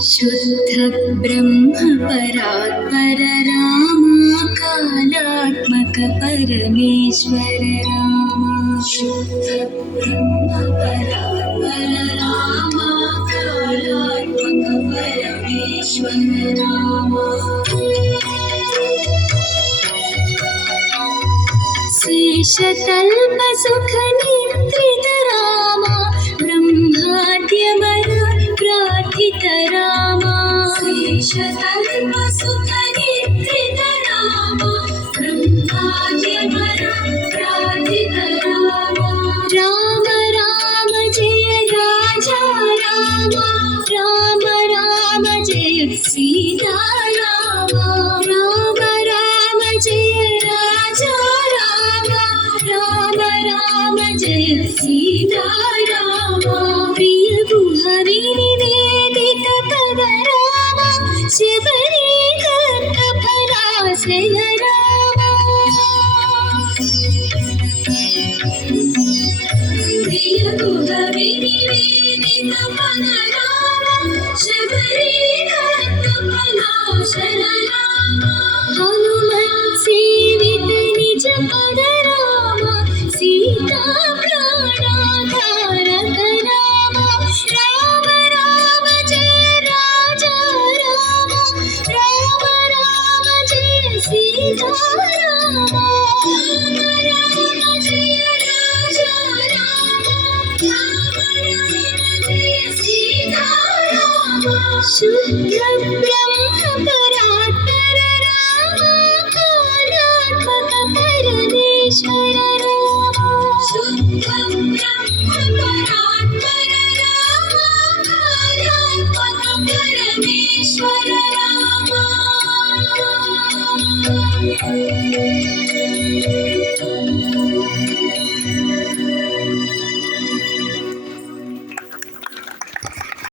शुद्ध ब्रह्म परात्पर रामा कालात्मक परमेश्वर रामा। शुद्ध ब्रह्म परात्पर रामा कालात्मक परमेश्वर रामा। शेषतल्प सुख निद्रित रामा ब्रह्माद्यमर प्रार्थित रामा। शेषतल्प सुख निद्रित रामा ब्रह्माद्यमर प्रार्थित रामा। राम राम जय राजा रामा। राम राम जय सीता रामा। राम राम जय राजा रामा। राम राम जय सीता रामा। प्रिय गुहरि निवेदित पद रामा शबरी दत्त फलाशय रामा। प्रिय गुहरि निवेदित पद रामा शबरी दत्त फलाशय रामा। हनुमत सेवित निज पद रामा सीता प्राणाधारक रामा। राम राम जय राजा रामा। राम राम जय सीता रामा। राम राम जय राजा रामा। राम राम जय सीता रामा। शुद्ध ब्रह्म परात्पर रामा कालात्मक परमेश्वर रामा। शुद्ध ब्रह्म परात्पर रामा कालात्मक परमेश्वर रामा।